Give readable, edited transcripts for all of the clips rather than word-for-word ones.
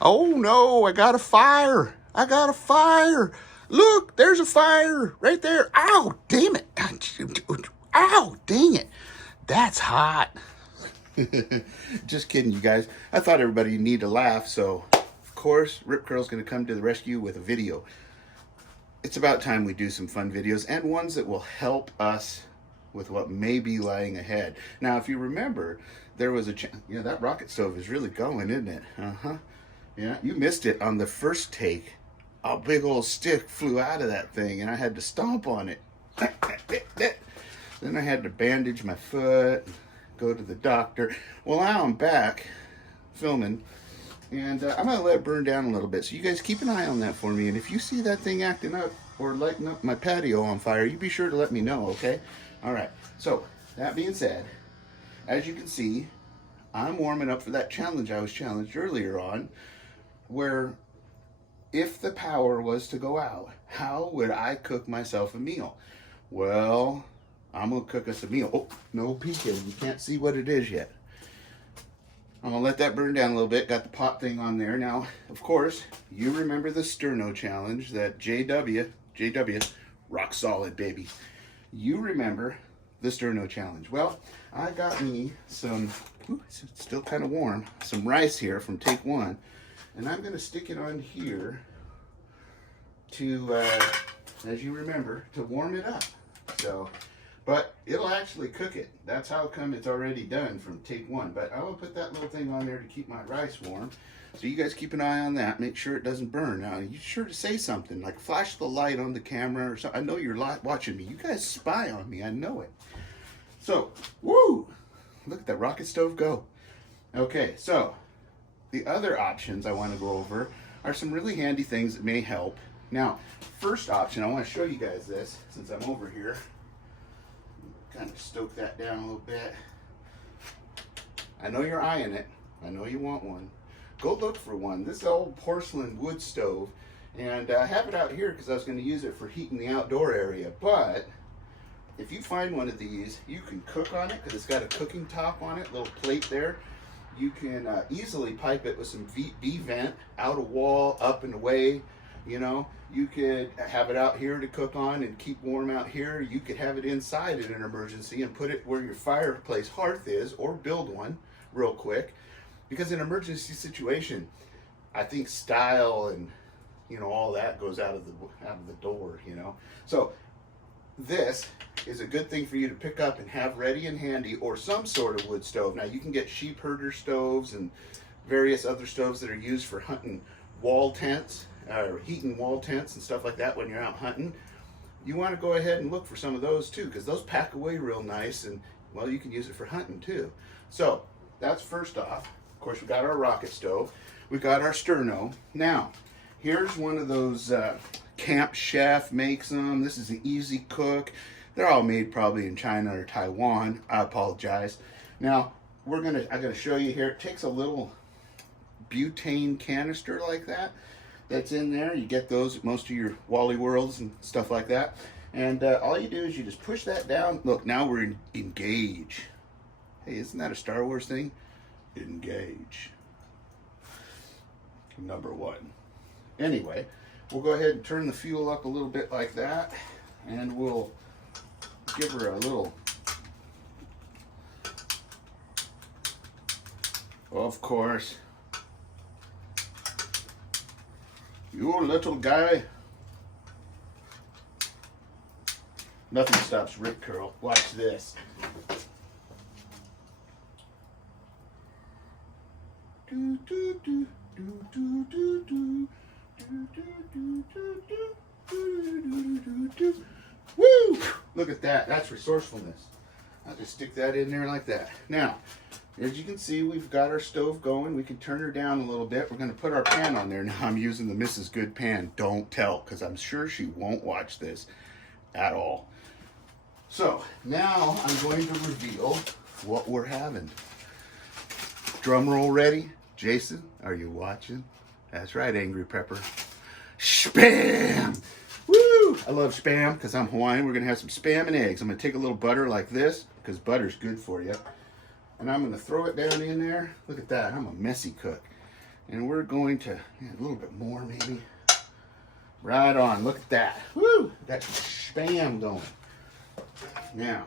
Oh no, I got a fire. I got a fire. Look, there's a fire right there. Ow, damn it. Ow, dang it. That's hot. Just kidding, you guys. I thought everybody needed to laugh, so of course, Rip Curl's going to come to the rescue with a video. It's about time we do some fun videos and ones that will help us with what may be lying ahead. Now, if you remember, there was that rocket stove is really going, isn't it? Yeah, you missed it on the first take. A big old stick flew out of that thing, and I had to stomp on it. Then I had to bandage my foot, go to the doctor. Well, now I'm back filming, and I'm going to let it burn down a little bit. So you guys keep an eye on that for me. And if you see that thing acting up or lighting up my patio on fire, you be sure to let me know, okay? All right. So that being said, as you can see, I'm warming up for that challenge I was challenged earlier on, where if the power was to go out, how would I cook myself a meal? Well, I'm going to cook us a meal. Oh, no peeking. You can't see what it is yet. I'm going to let that burn down a little bit. Got the pot thing on there. Now, of course, you remember the Sterno challenge that JW, rock solid, baby. You remember the Sterno challenge. Well, I got me some, it's still kind of warm, some rice here from take one. And I'm going to stick it on here to, as you remember, to warm it up. So, but it'll actually cook it. That's how come it's already done from take one. But I will put that little thing on there to keep my rice warm. So you guys keep an eye on that. Make sure it doesn't burn. Now, you sure to say something, like flash the light on the camera or something. I know you're watching me. You guys spy on me. I know it. So, woo! Look at that rocket stove go. Okay, so the other options I want to go over are some really handy things that may help. Now, first option, I want to show you guys this since I'm over here. Kind of stoke that down a little bit. I know you're eyeing it. I know you want one. Go look for one. This is an old porcelain wood stove, and I have it out here because I was going to use it for heating the outdoor area. But if you find one of these, you can cook on it because it's got a cooking top on it, little plate there. You can easily pipe it with some V-vent, out of wall, up and away. You know, you could have it out here to cook on and keep warm out here. You could have it inside in an emergency and put it where your fireplace hearth is, or build one real quick. Because in an emergency situation, I think style and, you know, all that goes out of the door, you know. So this is a good thing for you to pick up and have ready and handy, or some sort of wood stove. Now you can get sheep herder stoves and various other stoves that are used for hunting wall tents, or heating wall tents and stuff like that when you're out hunting. You want to go ahead and look for some of those too, because those pack away real nice, and well, you can use it for hunting too. So that's first off. Of course, we got our rocket stove. We got our Sterno. Now, here's one of those Camp Chef makes them. This is an easy cook. They're all made probably in China or Taiwan. I apologize. Now, I'm gonna show you here. It takes a little butane canister like that that's in there. You get those at most of your Wally Worlds and stuff like that. And all you do is you just push that down. Look, now we're in engage. Hey, isn't that a Star Wars thing? Engage. Number one. Anyway, we'll go ahead and turn the fuel up a little bit like that, and we'll give her a little, of course, you little guy. Nothing stops Rip Curl. Watch this. Do, do, do, do, do, do, do. Woo! Look at that. That's resourcefulness. I'll just stick that in there like that. Now, as you can see, we've got our stove going. We can turn her down a little bit. We're going to put our pan on there. Now, I'm using the Mrs. Good pan. Don't tell, because I'm sure she won't watch this at all. So, now I'm going to reveal what we're having. Drum roll ready? Jason, are you watching? That's right, Angry Pepper. Spam! Woo! I love spam because I'm Hawaiian. We're going to have some spam and eggs. I'm going to take a little butter like this because butter's good for you. And I'm going to throw it down in there. Look at that. I'm a messy cook. And we're going to, a little bit more maybe. Right on, look at that. Woo, that spam going. Now,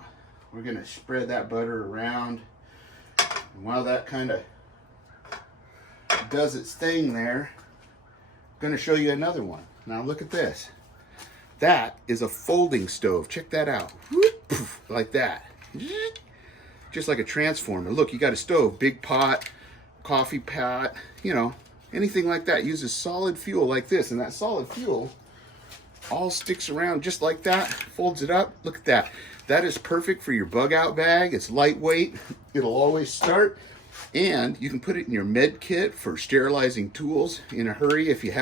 we're gonna spread that butter around. And while that kind of does its thing there, I'm gonna show you another one. Now look at this. That is a folding stove. Check that out. Like that. Just like a transformer. Look, you got a stove, big pot, coffee pot, you know, anything like that uses solid fuel like this. And that solid fuel all sticks around just like that, folds it up. Look at that. That is perfect for your bug out bag. It's lightweight. It'll always start. And you can put it in your med kit for sterilizing tools in a hurry if you're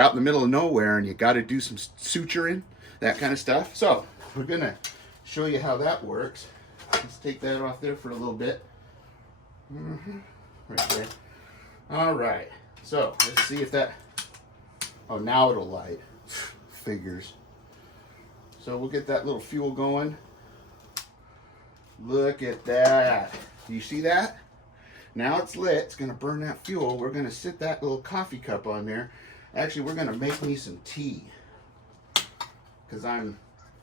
out in the middle of nowhere and you got to do some suturing, that kind of stuff. So we're gonna show you how that works. Let's take that off there for a little bit. Right there. All right. So let's see if that. Oh, now it'll light. Figures. So we'll get that little fuel going. Look at that. Do you see that? Now it's lit. It's going to burn that fuel. We're going to sit that little coffee cup on there. Actually, we're going to make me some tea. Because I'm,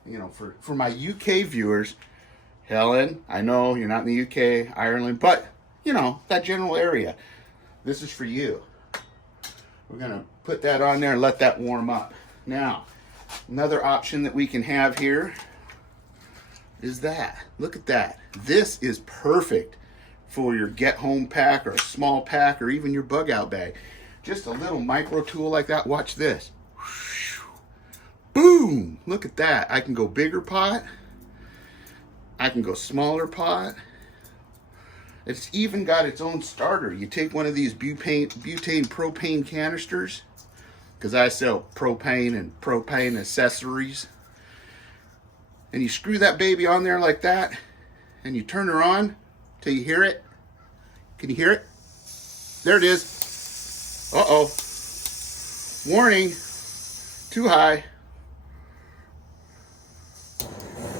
you know, for my UK viewers, Helen, I know you're not in the UK, Ireland, but, you know, that general area. This is for you. We're going to put that on there and let that warm up. Now, another option that we can have here is that. Look at that. This is perfect for your get home pack or a small pack or even your bug out bag. Just a little micro tool like that. Watch this. Boom! Look at that. I can go bigger pot. I can go smaller pot. It's even got its own starter. You take one of these butane propane canisters, because I sell propane and propane accessories, and you screw that baby on there like that, and you turn her on till you hear it. Can you hear it? There it is. Uh-oh. Warning. Too high.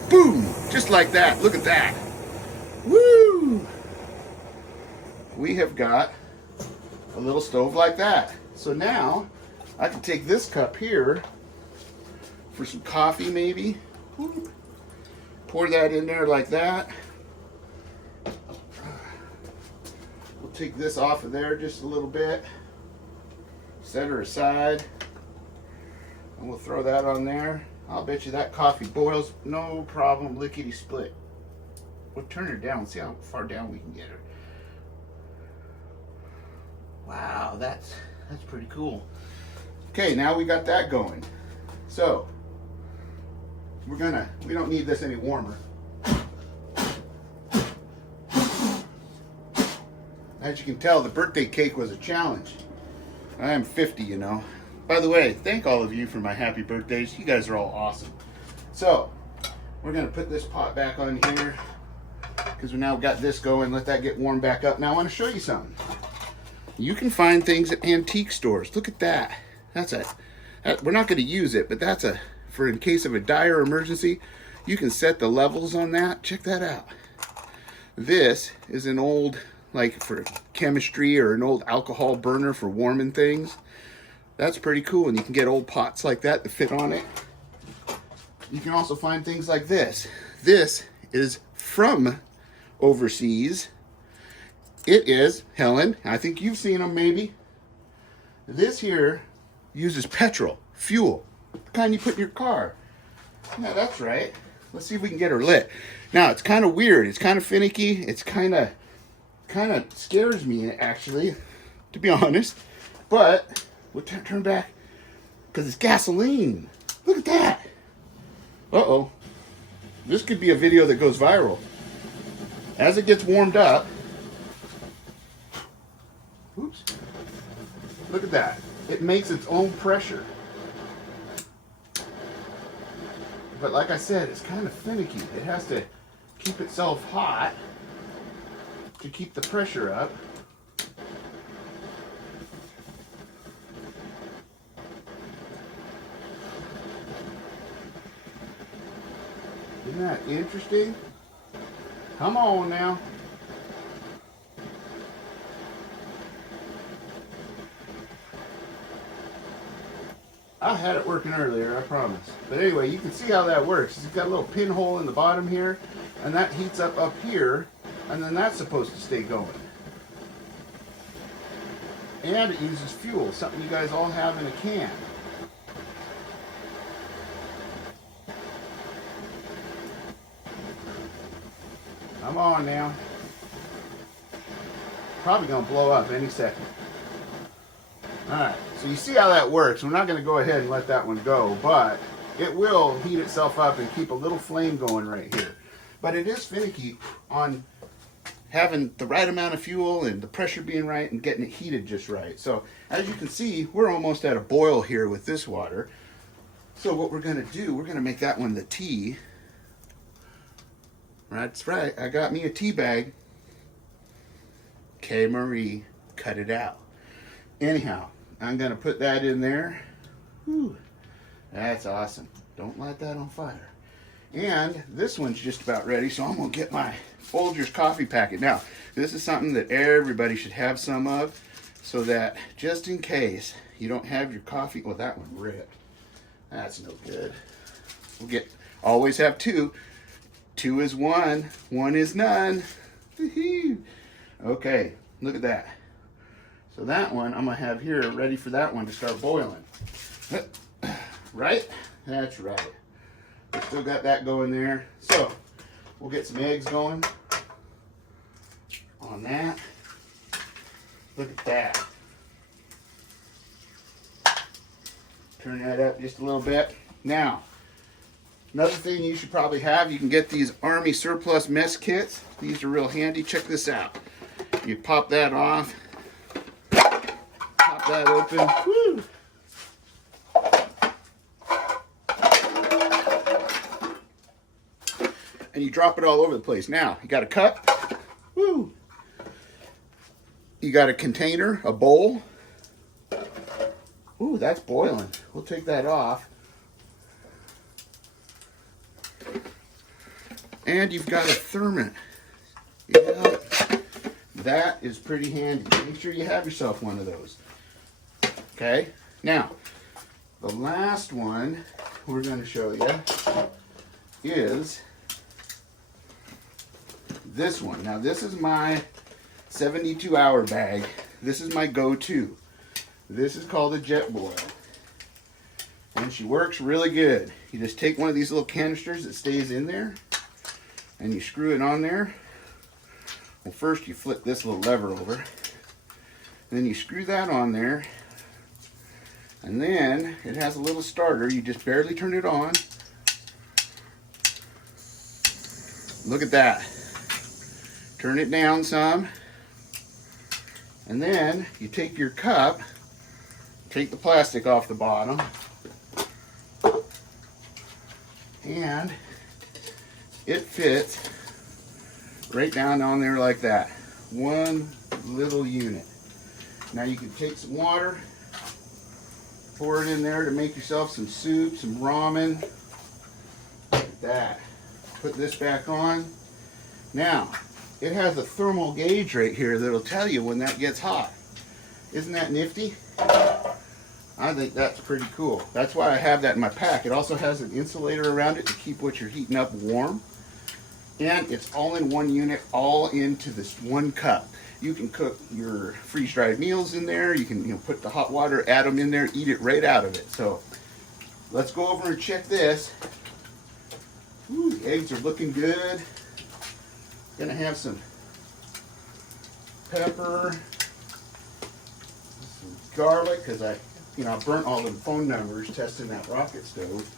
Boom! Just like that. Look at that. Woo! We have got a little stove like that. So now I can take this cup here for some coffee maybe. Pour that in there like that. We'll take this off of there just a little bit. Set her aside. And we'll throw that on there. I'll bet you that coffee boils no problem, lickety split. We'll turn her down, see how far down we can get her. Wow, that's pretty cool. Okay, now we got that going. So we don't need this any warmer. As you can tell, the birthday cake was a challenge. I am 50, you know. By the way, thank all of you for my happy birthdays. You guys are all awesome. So we're gonna put this pot back on here because we now got this going. Let that get warmed back up. Now I want to show you something. You can find things at antique stores. Look at that. We're not going to use it, but that's for in case of a dire emergency. You can set the levels on that. Check that out. This is an old, like for chemistry, or an old alcohol burner for warming things. That's pretty cool, and you can get old pots like that to fit on it. You can also find things like this. This is from overseas. It is, Helen, I think you've seen them maybe. This here uses petrol, fuel, the kind you put in your car. Yeah, that's right. Let's see if we can get her lit. Now, it's kind of weird. It's kind of finicky. It's kind of scares me, actually, to be honest. But we'll turn back because it's gasoline. Look at that. Uh-oh. This could be a video that goes viral. As it gets warmed up, oops. Look at that. It makes its own pressure. But like I said, it's kind of finicky. It has to keep itself hot to keep the pressure up. Isn't that interesting? Come on now. I had it working earlier, I promise. But anyway, you can see how that works. It's got a little pinhole in the bottom here, and that heats up here, and then that's supposed to stay going. And it uses fuel, something you guys all have in a can. Come on now. Probably gonna blow up any second. Alright, so you see how that works. We're not gonna go ahead and let that one go, but it will heat itself up and keep a little flame going right here. But it is finicky on having the right amount of fuel and the pressure being right and getting it heated just right. So as you can see, we're almost at a boil here with this water. So what we're gonna do, we're gonna make that one the tea. That's right, I got me a tea bag. K. Marie, cut it out. Anyhow, I'm gonna put that in there. Whew, that's awesome. Don't light that on fire. And this one's just about ready, so I'm gonna get my Folgers coffee packet. Now, this is something that everybody should have some of, so that just in case you don't have your coffee, well, that one ripped. That's no good. We'll always have two. Two is one, one is none. Okay, look at that. So that one I'm gonna have here ready for that one to start boiling. Right? That's right. Still got that going there. So we'll get some eggs going on that. Look at that. Turn that up just a little bit. Now, another thing you should probably have, you can get these Army surplus mess kits. These are real handy. Check this out. You pop that off, pop that open. Woo. And you drop it all over the place. Now, you got a cup. Woo. You got a container, a bowl. Ooh, that's boiling. We'll take that off. And you've got a thermos. Yeah, that is pretty handy. Make sure you have yourself one of those. Okay, now, the last one we're going to show you is this one. Now, this is my 72-hour bag. This is my go-to. This is called a Jetboil. And she works really good. You just take one of these little canisters that stays in there, and you screw it on there. Well, first you flip this little lever over, then you screw that on there, and then it has a little starter. You just barely turn it on. Look at that. Turn it down some, and then you take your cup, take the plastic off the bottom, and it fits right down on there like that. One little unit. Now you can take some water, pour it in there to make yourself some soup, some ramen. Look at that. Put this back on. Now, it has a thermal gauge right here that'll tell you when that gets hot. Isn't that nifty? I think that's pretty cool. That's why I have that in my pack. It also has an insulator around it to keep what you're heating up warm. And it's all in one unit, all into this one cup. You can cook your freeze-dried meals in there. You can put the hot water, add them in there, eat it right out of it. So let's go over and check this. Ooh, the eggs are looking good. Gonna have some pepper, some garlic, because I burnt all the phone numbers testing that rocket stove.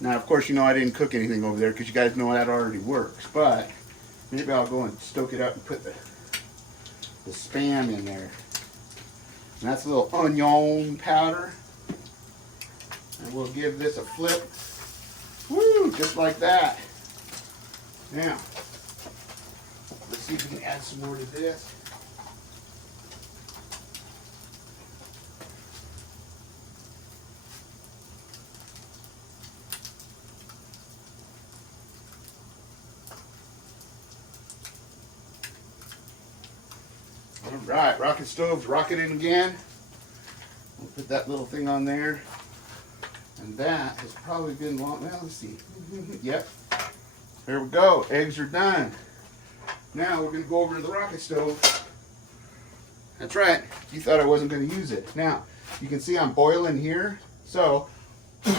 Now, of course, I didn't cook anything over there because you guys know that already works. But maybe I'll go and stoke it up and put the Spam in there. And that's a little onion powder. And we'll give this a flip. Woo! Just like that. Now, let's see if we can add some more to this. All right, rocket stove's rocketing again. We'll put that little thing on there. And that has probably been long. Well, let's see. Yep. There we go. Eggs are done. Now we're going to go over to the rocket stove. That's right. You thought I wasn't going to use it. Now, you can see I'm boiling here. So, the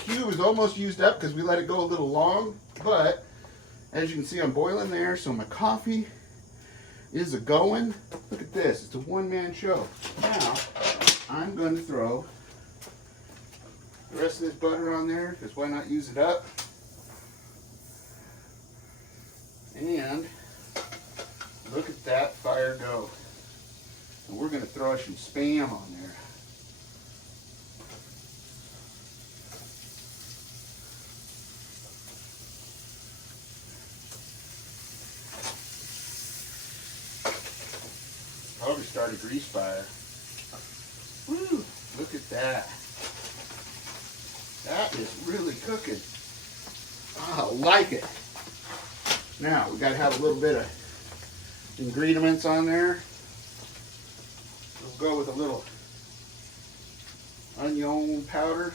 cube is almost used up because we let it go a little long. But, as you can see, I'm boiling there. So my coffee is a-going. Look at this. It's a one-man show. Now, I'm going to throw the rest of this butter on there because why not use it up? And look at that fire go. And we're going to throw some Spam on there. Probably start a grease fire. Woo! Look at that. That is really cooking. I like it. Now, we got to have a little bit of ingredients on there. We'll go with a little onion powder.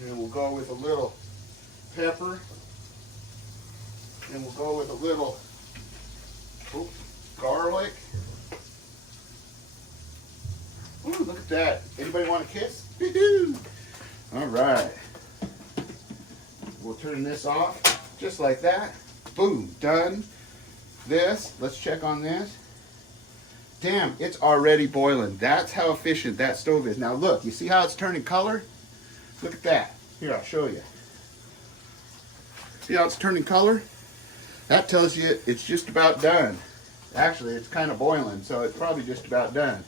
And we'll go with a little pepper. And we'll go with a little garlic. Ooh, look at that. Anybody want a kiss? Woo-hoo! All right. We'll turn this off just like that. Boom, done. This, let's check on this. Damn, it's already boiling. That's how efficient that stove is. Now look, you see how it's turning color? Look at that. Here, I'll show you. See how it's turning color? That tells you it's just about done. Actually, it's kind of boiling, so it's probably just about done.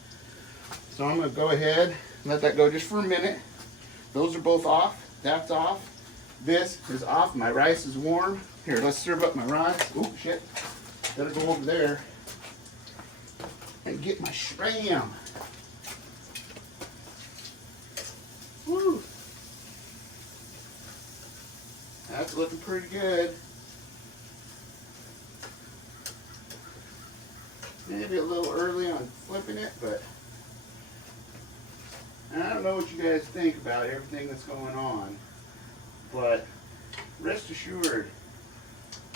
So I'm going to go ahead and let that go just for a minute. Those are both off. That's off. This is off. My rice is warm. Here, let's serve up my rice. Oh, shit. Gotta go over there and get my Spam. Woo. That's looking pretty good. Maybe a little early on flipping it, but I don't know what you guys think about everything that's going on, but rest assured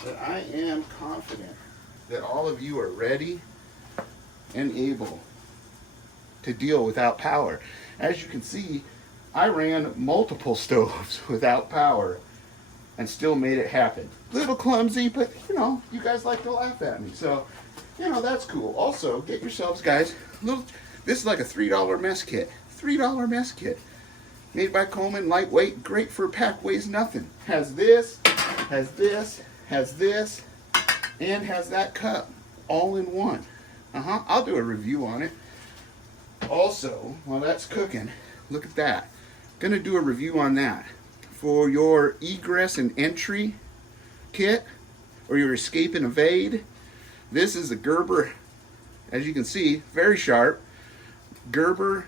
that I am confident that all of you are ready and able to deal without power. As you can see, I ran multiple stoves without power and still made it happen. Little clumsy, but you know, you guys like to laugh at me, so you know, that's cool. Also, get yourselves, guys, this is like a $3 mess kit. $3 mess kit. Made by Coleman, lightweight, great for a pack, weighs nothing. Has this, has this, has this, and has that cup. All in one. I'll do a review on it. Also, while that's cooking, look at that. Gonna do a review on that. For your egress and entry kit, or your escape and evade, this is a Gerber, as you can see, very sharp, Gerber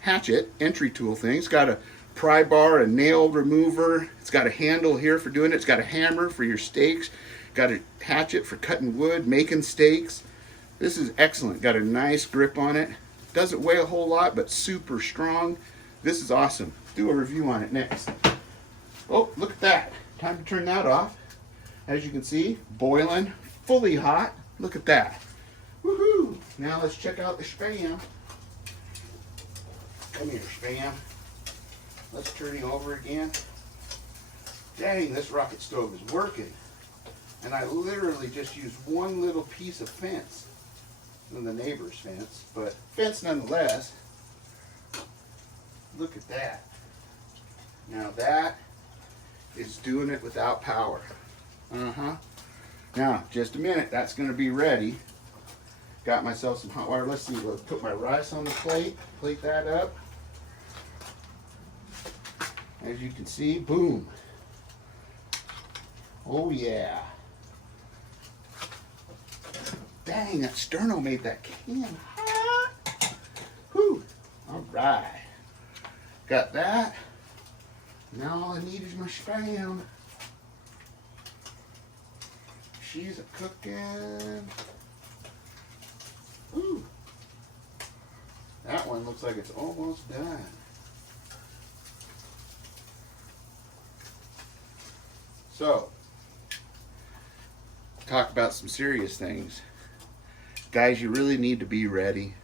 hatchet entry tool thing. It's got a pry bar, a nail remover. It's got a handle here for doing it. It's got a hammer for your steaks. Got a hatchet for cutting wood, making steaks. This is excellent. Got a nice grip on it. Doesn't weigh a whole lot, but super strong. This is awesome. Do a review on it next. Oh, look at that. Time to turn that off. As you can see, boiling, fully hot. Look at that. Woohoo! Now let's check out the Spam. Come here, Spam. Let's turn you over again. Dang, this rocket stove is working. And I literally just used one little piece of fence than the neighbor's fence, but fence nonetheless. Look at that. Now that is doing it without power. Now, just a minute, that's going to be ready. Got myself some hot water. Let's see, let's put my rice on the plate, plate that up. As you can see, boom. Oh yeah. Dang, that sterno made that can hot. Whew. All right. Got that. Now all I need is my Spam. She's a cooking. That one looks like it's almost done. So, talk about some serious things. Guys, you really need to be ready.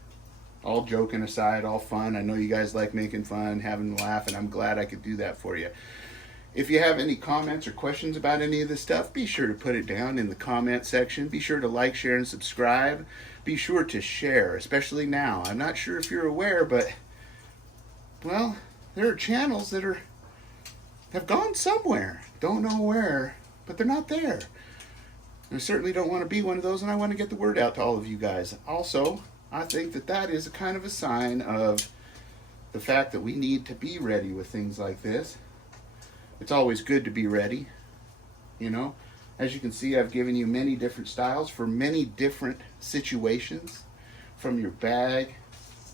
All joking aside, all fun. I know you guys like making fun, having a laugh, and I'm glad I could do that for you. If you have any comments or questions about any of this stuff, be sure to put it down in the comment section. Be sure to like, share, and subscribe. Be sure to share, especially now. I'm not sure if you're aware, but, well, there are channels that have gone somewhere. Don't know where, but they're not there. I certainly don't want to be one of those, and I want to get the word out to all of you guys. Also, I think that that is a kind of a sign of the fact that we need to be ready with things like this. It's always good to be ready, you know. As you can see, I've given you many different styles for many different situations, from your bag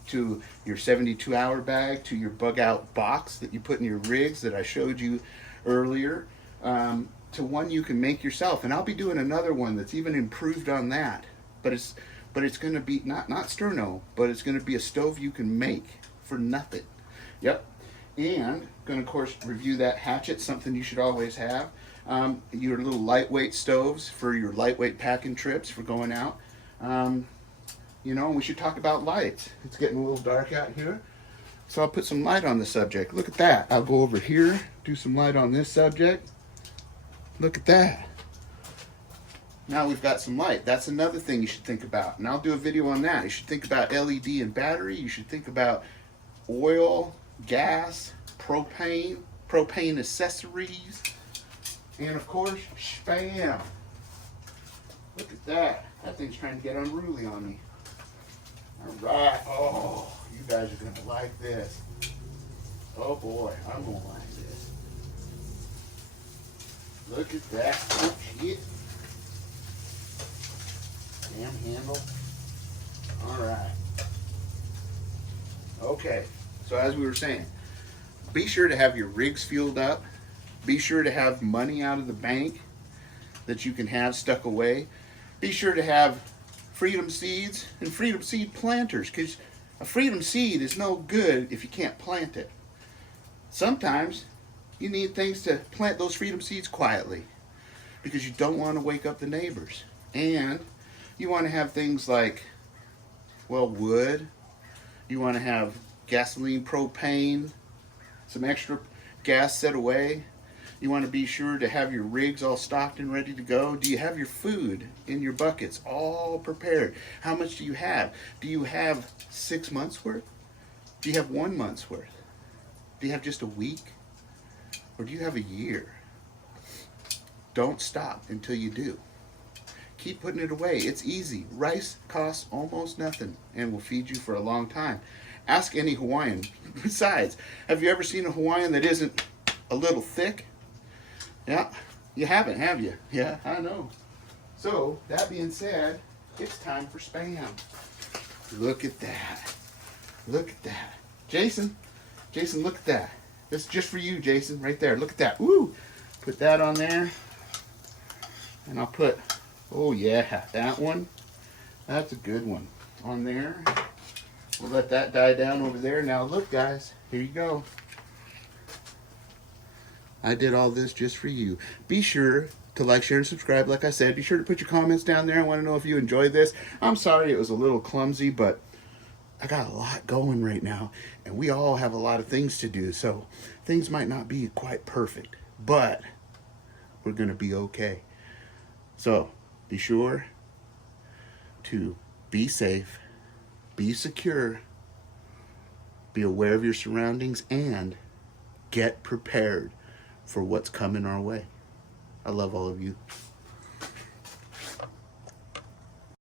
to your 72-hour bag to your bug-out box that you put in your rigs that I showed you earlier, to one you can make yourself. And I'll be doing another one that's even improved on that, but it's going to be not sterno, but it's going to be a stove you can make for nothing. Yep. And going to, of course, review that hatchet, something you should always have. Your little lightweight stoves for your lightweight packing trips for going out. You know, we should talk about lights. It's getting a little dark out here, so I'll put some light on the subject. Look at that. I'll go over here, do some light on this subject. Look at that. Now we've got some light. That's another thing you should think about, and I'll do a video on that. You should think about LED and battery. You should think about oil, gas, propane accessories, and of course, spam. Look at that. That thing's trying to get unruly on me. All right. Oh, you guys are going to like this. Oh boy, I'm going to like this. Look at that. Oh shit. Damn handle. All right. Okay. So as we were saying, be sure to have your rigs fueled up. Be sure to have money out of the bank that you can have stuck away. Be sure to have freedom seeds and freedom seed planters, because a freedom seed is no good if you can't plant it. Sometimes you need things to plant those freedom seeds quietly, because you don't want to wake up the neighbors. And you want to have things like, well, wood. You want to have gasoline, propane, some extra gas set away. You want to be sure to have your rigs all stocked and ready to go. Do you have your food in your buckets all prepared? How much do you have? Do you have 6 months worth? Do you have 1 month's worth? Do you have just a week? Or do you have a year? Don't stop until you do. Keep putting it away. It's easy. Rice costs almost nothing and will feed you for a long time. Ask any Hawaiian. Besides, have you ever seen a Hawaiian that isn't a little thick? Yeah, you haven't, have you? Yeah, I know. So, that being said, it's time for spam. Look at that. Look at that. Jason, look at that. This is just for you, Jason, right there. Look at that. Woo! Put that on there. And I'll put, oh yeah, that one. That's a good one on there. We'll let that die down over there. Now look, guys, here you go. I did all this just for you. Be sure to like, share, and subscribe. Like I said, be sure to put your comments down there. I want to know if you enjoyed this. I'm sorry it was a little clumsy, but I got a lot going right now, and we all have a lot of things to do, so things might not be quite perfect, but we're going to be okay. So be sure to be safe, be secure, be aware of your surroundings, and get prepared for what's coming our way. I love all of you.